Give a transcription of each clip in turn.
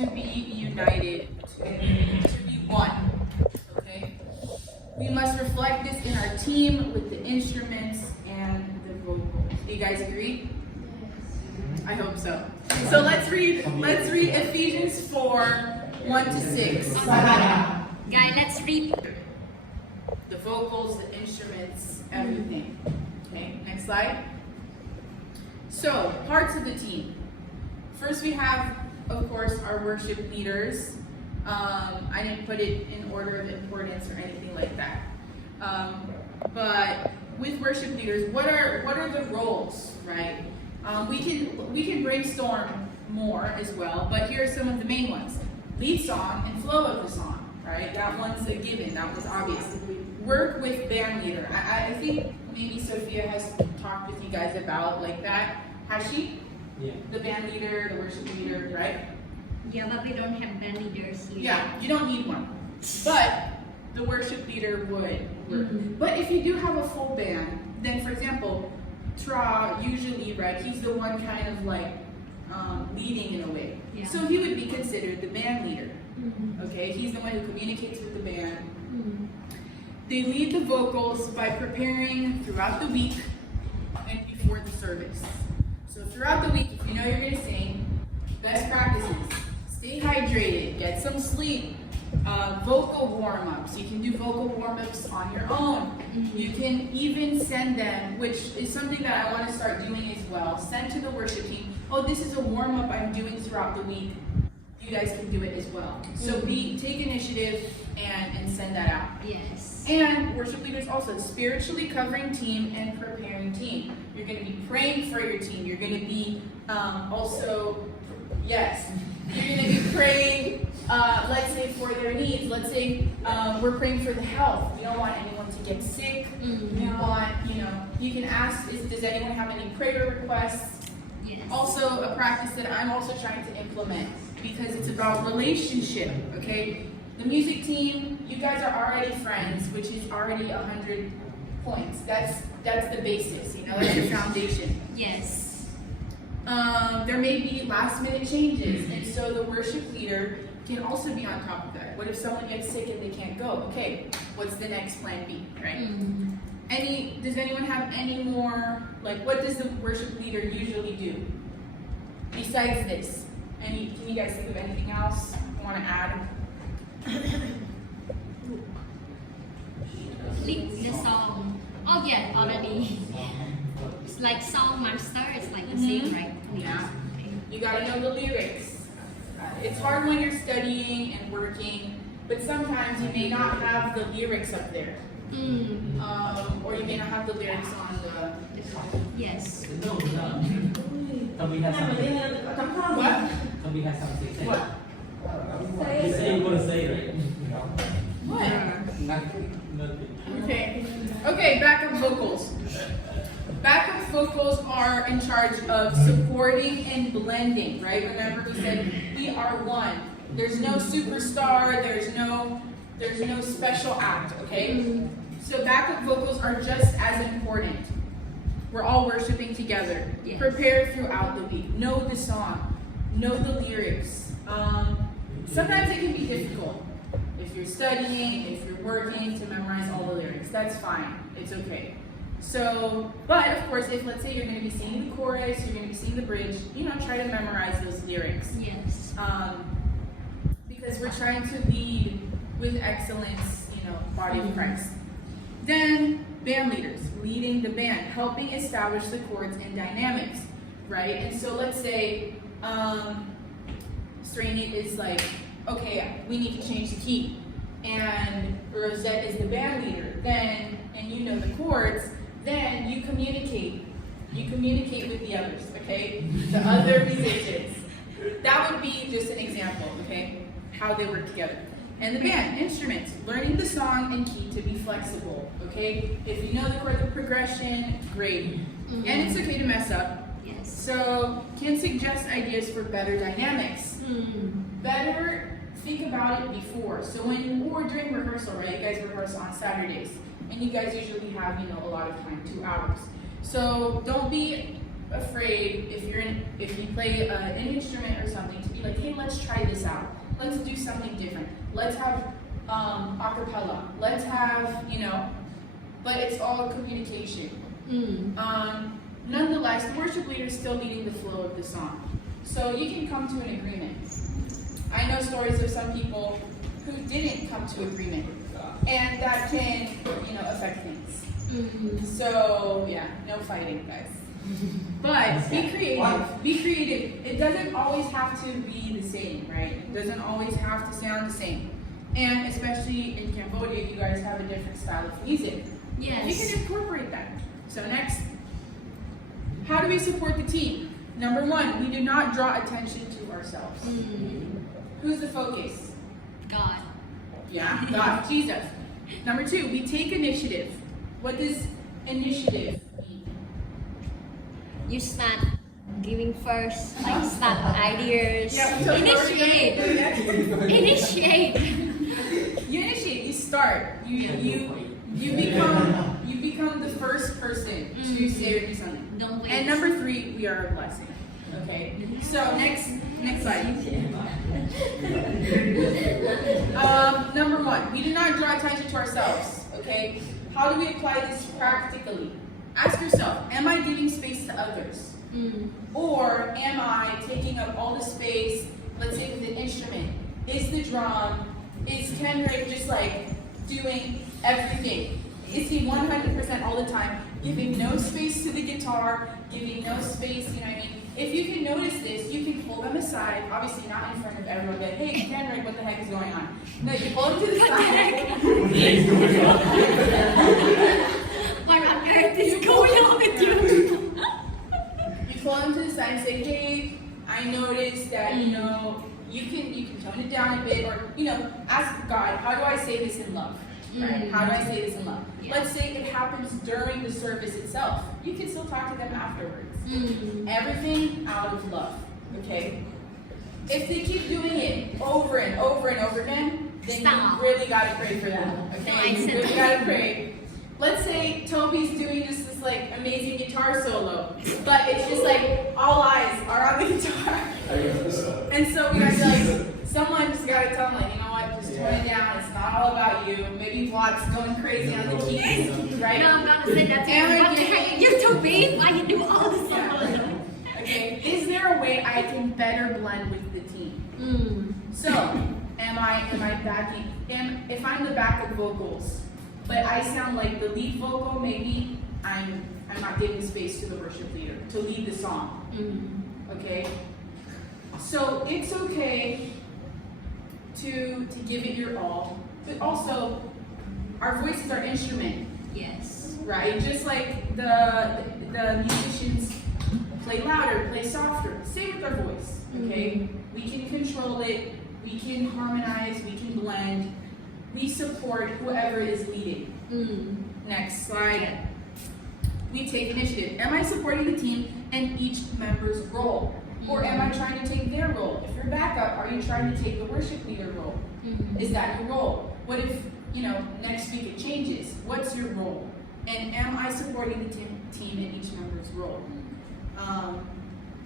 to be united, to be one, okay? We must reflect this in our team with the instruments and the vocals. Do you guys agree? I hope so. So let's read Ephesians 4, 1 to 6. Guys, let's read. The vocals, the instruments, everything. Okay, next slide. So, parts of the team. First we have, of course, our worship leaders. I didn't put it in order of importance or anything like that. But with worship leaders, what are the roles, right? We can brainstorm more as well, but here are some of the main ones. Lead song and flow of the song, right? That one's a given, that was obvious. Work with band leader. I think maybe Sophia has talked with you guys about like that. Has she? Yeah. The band leader, the worship leader, right? Yeah, but we don't have band leaders here. Yeah, you don't need one. But the worship leader would work. Mm-hmm. But if you do have a full band, then for example, Tra, usually, right, he's the one kind of like leading in a way. Yeah. So he would be considered the band leader. Mm-hmm. Okay, he's the one who communicates with the band. Mm-hmm. They lead the vocals by preparing throughout the week and before the service. So throughout the week, if you know you're going to sing, best practices, stay hydrated, get some sleep, vocal warm-ups. You can do vocal warm-ups on your own. Mm-hmm. You can even send them, which is something that I want to start doing as well, send to the worship team, oh, this is a warm-up I'm doing throughout the week. You guys can do it as well. So take initiative and send that out. Yes. And worship leaders also, spiritually covering team and preparing team. You're going to be praying for your team. You're going to be also, yes, you're going to be praying, let's say, for their needs. Let's say we're praying for the health. We don't want anyone to get sick. Mm-hmm. We want, you can ask, does anyone have any prayer requests? Yes. Also, a practice that I'm also trying to implement because it's about relationship, okay? The music team, you guys are already friends, which is already 100 points. That's the basis, that's the foundation. Yes. There may be last minute changes, and so the worship leader can also be on top of that. What if someone gets sick and they can't go? Okay, what's the next plan B, right? Mm-hmm. Does anyone have any more, what does the worship leader usually do? Besides this, can you guys think of anything else you want to add? Lead the song. Oh yeah, already. It's like song master. It's like the same, right? Yeah. Okay. You gotta know the lyrics. It's hard when you're studying and working, but sometimes you may not have the lyrics up there. Or you may not have the lyrics on the... Yes. No. Tommy has something. What? Tommy has something to say. What? You say you want to say, right? What? Nothing. Okay, backup vocals. Backup vocals are in charge of supporting and blending, right? Remember we said we are one. There's no superstar, there's no special act, okay? So backup vocals are just as important. We're all worshiping together. Yes. Prepare throughout the week. Know the song. Know the lyrics. Sometimes it can be difficult. If you're studying, if you're working, to memorize all the lyrics. That's fine. It's okay. So, but of course, if let's say you're going to be singing the chorus, you're going to be singing the bridge, try to memorize those lyrics. Yes. Because we're trying to lead with excellence, body of Christ. Then, band leaders, leading the band, helping establish the chords and dynamics, right? And so let's say Sreni is like, okay, we need to change the key. And Rosette is the band leader. Then, and you know the chords, then you communicate. You communicate with the others, okay? The other musicians. That would be just an example, okay? How they work together. And the band, instruments, learning the song and key to be flexible, okay? If you know the chord progression, great. And it's okay to mess up. Yes. So, can suggest ideas for better dynamics. Better think about it before. So or during rehearsal, right? You guys rehearse on Saturdays. And you guys usually have, a lot of time, 2 hours. So don't be afraid if you play an instrument or something to be like, hey, let's try this out. Let's do something different. Let's have a cappella. Let's have, but it's all communication. Nonetheless, the worship leader is still leading the flow of the song. So you can come to an agreement. I know stories of some people who didn't come to agreement, and that can, affect things. So yeah, no fighting, guys. But be creative. Be creative. It doesn't always have to be the same, right? It doesn't always have to sound the same. And especially in Cambodia, you guys have a different style of music. Yes. You can incorporate that. So next, how do we support the team? Number one, we do not draw attention to ourselves. Who's the focus? God. Yeah, God, Jesus. Number two, we take initiative. What does initiative mean? You start giving first, like start ideas. Yeah, so Initiate. Initiate. You initiate. You start. You become the first person to say or do something. Don't wait. And number three, we are a blessing. Okay. So next slide. Number one, we do not draw attention to ourselves. Okay. How do we apply this practically? Ask yourself, am I giving space to others? Or am I taking up all the space, let's say with an instrument? Is the drum, is Kenrick just like doing everything? Is he 100% all the time, giving no space to the guitar, giving no space, you know what I mean? If you can notice this, you can pull them aside, obviously not in front of everyone, but hey, Kenrick, what the heck is going on? No, you pull them to the side. What on earth is going on with you? You pull them to the side and say, hey, I noticed that, you can tone it down a bit, or, ask God, how do I say this in love? Right? How do I say this in love? Yeah. Let's say it happens during the service itself. You can still talk to them afterwards. Everything out of love, okay? If they keep doing it over and over and over again, then Stop. you really gotta pray for them, okay? You really gotta pray. Let's say Toby's doing just this like amazing guitar solo, but it's just like all eyes are on the guitar. And so we gotta be like, someone just gotta tell them like, you know what, just tone it down, it's not all about you. Maybe Watt's going crazy on the keys, right? No, I'm gonna say that to Am you. I What the giving- heck? You too big? Why you do all this? Okay, is there a way I can better blend with the team? So, am I backing, if I'm the backup vocals, but I sound like the lead vocal, maybe I'm not giving space to the worship leader to lead the song. Okay? So it's okay to give it your all, but also our voice is our instrument, Yes. right? Just like the musicians play louder, play softer, same with our voice, okay? We can control it, we can harmonize, we can blend, we support whoever is leading. Next slide. We take initiative. Am I supporting the team and each member's role? Or am I trying to take their role? If you're backup, are you trying to take the worship leader role? Is that your role? What if, next week it changes? What's your role? And am I supporting the team and each member's role?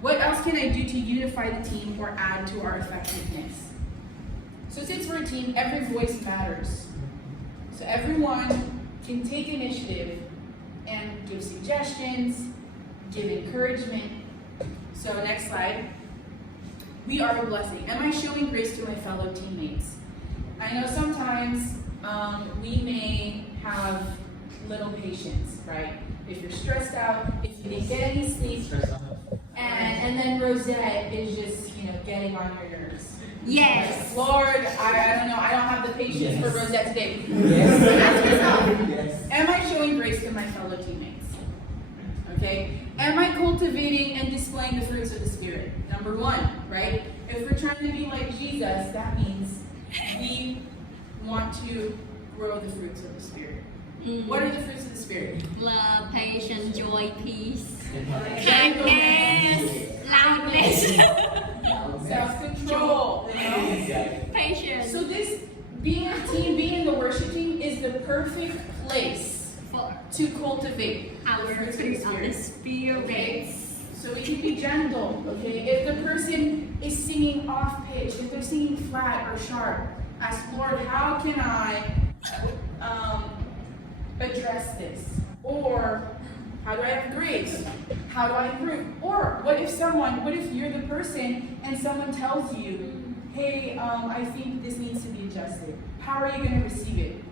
What else can I do to unify the team or add to our effectiveness? So since we're a team, every voice matters. So everyone can take initiative and give suggestions, give encouragement. So next slide. We are a blessing. Am I showing grace to my fellow teammates? I know sometimes we may have little patience, right? If you're stressed out, if you didn't get any sleep, and then Rosette is just, getting on your nerves. Yes. Lord, I don't know, I don't have the patience for Rosette today. Yes. Ask yourself, Yes. am I showing grace to my fellow teammates? Okay? Am I cultivating and displaying the fruits of the Spirit? Number one, right? If we're trying to be like Jesus, that means we want to grow the fruits of the Spirit. What are the fruits of the Spirit? Love, patience, joy, peace, Kindness, loudness, self-control, patience. So this, being a team, being in the worship team is the perfect place For to cultivate our the fruits of the fruits of the Spirit. Spirit. Okay? So we can be gentle, okay? If the person is singing off pitch, if they're singing flat or sharp, ask Lord, how can I address this? Or how do I have grace? How do I improve? Or what if you're the person and someone tells you, hey, I think this needs to be adjusted. How are you going to receive it?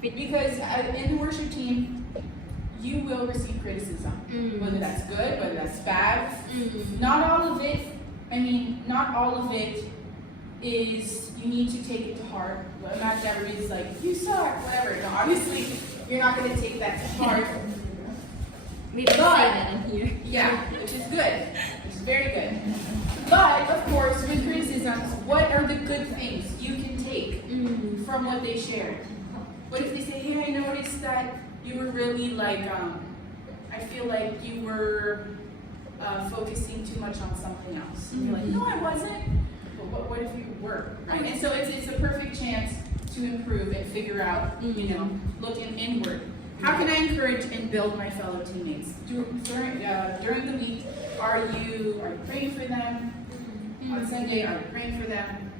Because in the worship team, you will receive criticism, whether that's good, whether that's bad. Not all of it is, you need to take it to heart. Well, imagine everybody's like, you suck, whatever. No, obviously, you're not going to take that to heart. We don't say that in here. Yeah, which is good, which is very good. But, of course, with criticisms, what are the good things you can take from what they shared? What if they say, hey, I noticed that you were really like, I feel like you were focusing too much on something else. And you're like, no, I wasn't. But what if you were, right? And so it's a perfect chance to improve and figure out, looking inward. How can I encourage and build my fellow teammates? During the week, are you praying for them? On Sunday, are you praying for them?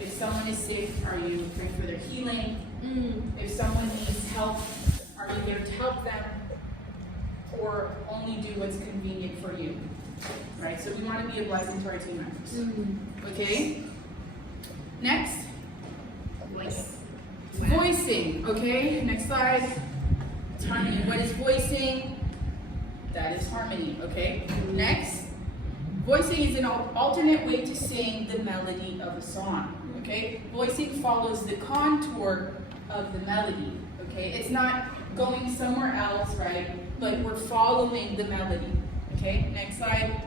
If someone is sick, are you praying for their healing? If someone needs help, are you there to help them? Or only do what's convenient for you? Right? So we want to be a blessing to our team members. Okay? Next. Voice. Voicing. Okay? Next slide. It's harmony. What is voicing? That is harmony. Okay? Next. Voicing is an alternate way to sing the melody of a song. Okay? Voicing follows the contour of the melody. Okay? It's not going somewhere else, right? But we're following the melody. Okay? Next slide.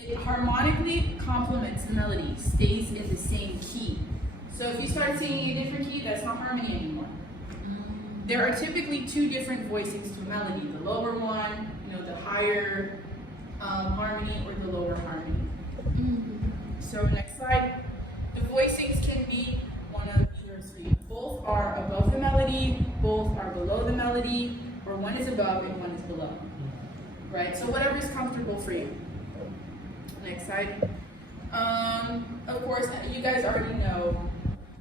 It harmonically complements the melody, stays in the same key. So if you start singing a different key, that's not harmony anymore. There are typically two different voicings to a melody. The lower one, the higher harmony, or the lower harmony. So next slide. The voicings can be one of either three. Both are above the melody, both are below the melody, or one is above and one is below. Right? So whatever is comfortable for you. Next slide. Of course, you guys already know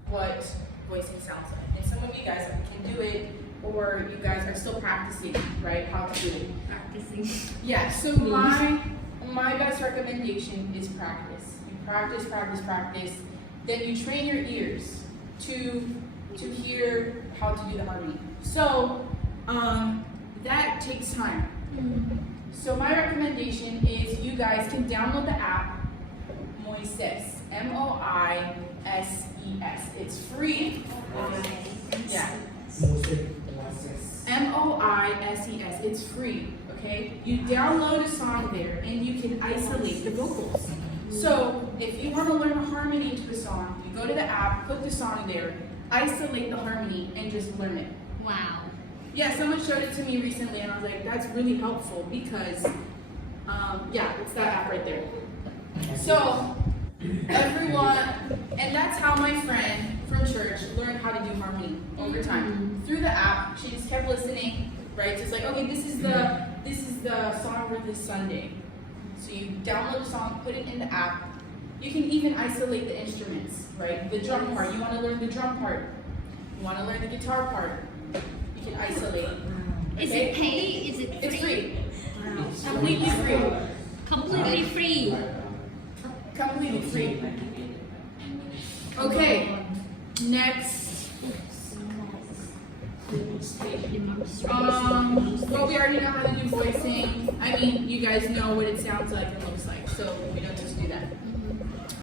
what voicing sounds like. And some of you guys can do it, or you guys are still practicing, right, how to do it. Practicing. Yeah, so my best recommendation is practice. You practice, practice, practice. Then you train your ears to hear how to do the harmony. So that takes time. So my recommendation is you guys can download the app Moises, Moises. It's free. Yeah. Moises. It's free. Okay. You download a song there, and you can isolate the vocals. So if you want to learn a harmony to a song, you go to the app, put the song there, isolate the harmony, and just learn it. Wow. Yeah, someone showed it to me recently, and I was like, that's really helpful because, it's that app right there. So, everyone, and that's how my friend from church learned how to do harmony over time. Through the app, she just kept listening, right? So it's like, okay, this is the song for this Sunday. So you download the song, put it in the app. You can even isolate the instruments, right? The drum part, you want to learn the drum part. You want to learn the guitar part. You can isolate. Is it paid? Is it free? It's free. Wow. Completely free. Completely free. Completely free. Okay. Next. Well, we already know how to do voicing. I mean, you guys know what it sounds like and looks like, so we don't just do that.